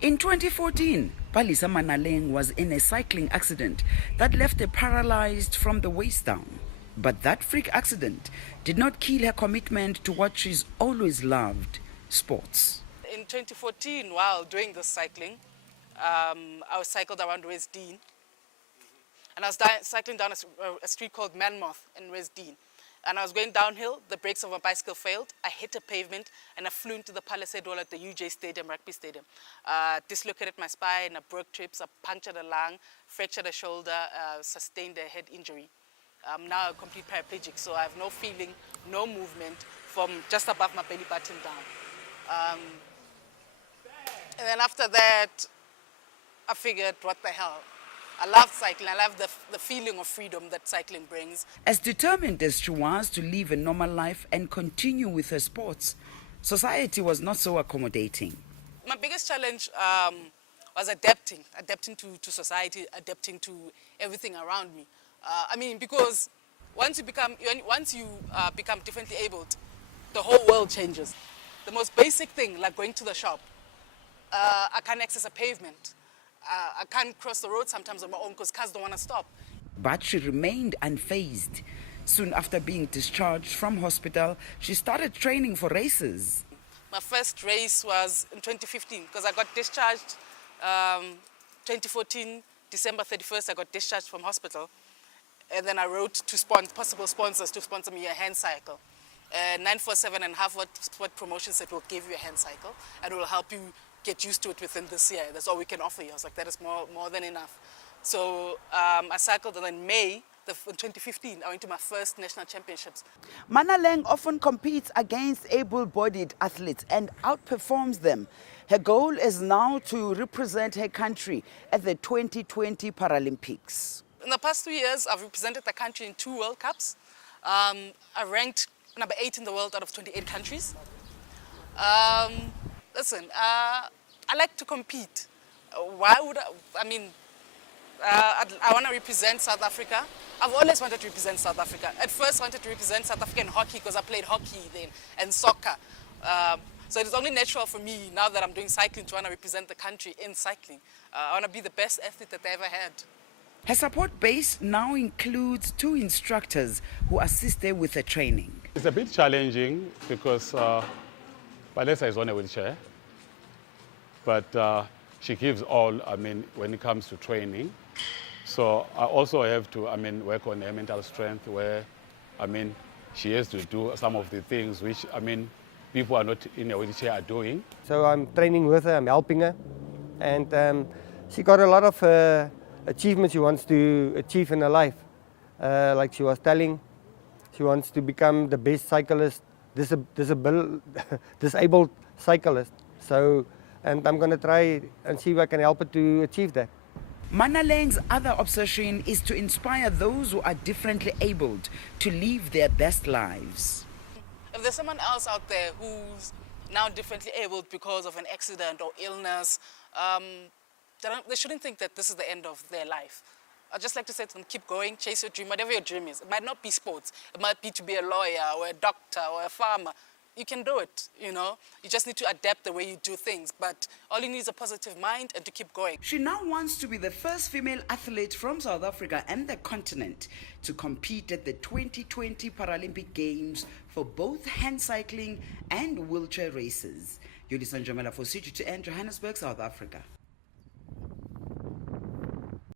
In 2014, Palesa Manalang was in a cycling accident that left her paralyzed from the waist down. But that freak accident did not kill her commitment to what she's always loved, sports. In 2014, while doing this cycling, I was cycled around Westdene. And I was cycling down a street called Manmoth in Westdene. And I was going downhill, the brakes of my bicycle failed, I hit a pavement, and I flew into the Palesa wall at the UJ Stadium, rugby stadium. Dislocated my spine, I broke trips, I punctured a lung, fractured a shoulder, sustained a head injury. I'm now a complete paraplegic, so I have no feeling, no movement from just above my belly button down. And then after that, I figured, what the hell? I love cycling. I love the feeling of freedom that cycling brings. As determined as she was to live a normal life and continue with her sports, society was not so accommodating. My biggest challenge was adapting to society, adapting to everything around me. Because once you become differently abled, the whole world changes. The most basic thing, like going to the shop, I can't access a pavement. I can't cross the road sometimes on my own because cars don't want to stop. But she remained unfazed. Soon after being discharged from hospital, she started training for races. My first race was in 2015 because I got discharged 2014, December 31st, I got discharged from hospital. And then I wrote to possible sponsors to sponsor me a hand cycle. 947 and Harvard Sport Promotion said, we'll give you a hand cycle and we'll help you get used to it within this year. That's all we can offer you. I was like, that is more than enough. So I cycled, and in May, in 2015, I went to my first national championships. Manalang often competes against able-bodied athletes and outperforms them. Her goal is now to represent her country at the 2020 Paralympics. In the past 2 years, I've represented the country in 2 World Cups. I ranked number 8 in the world out of 28 countries. Listen, I like to compete. Why would I want to represent South Africa. I've always wanted to represent South Africa. At first I wanted to represent South Africa in hockey because I played hockey then and soccer. So it's only natural for me now that I'm doing cycling to want to represent the country in cycling. I want to be the best athlete that they ever had. Her support base now includes 2 instructors who assist her with her training. It's a bit challenging because Palesa is on a wheelchair, but she gives all, when it comes to training. So I also have to, work on her mental strength where, she has to do some of the things which, people are not in a wheelchair are doing. So I'm training with her, I'm helping her, and she got a lot of achievements she wants to achieve in her life. Like she was telling, she wants to become the best cyclist, disabled cyclist. So, and I'm going to try and see if I can help her to achieve that. Manalang's other obsession is to inspire those who are differently abled to live their best lives. If there's someone else out there who's now differently abled because of an accident or illness, they shouldn't think that this is the end of their life. I'd just like to say to them, keep going, chase your dream, whatever your dream is. It might not be sports. It might be to be a lawyer or a doctor or a farmer. You can do it, you know. You just need to adapt the way you do things. But all you need is a positive mind and to keep going. She now wants to be the first female athlete from South Africa and the continent to compete at the 2020 Paralympic Games for both hand cycling and wheelchair races. Yoli Sanjamela for CG2N, Johannesburg, South Africa.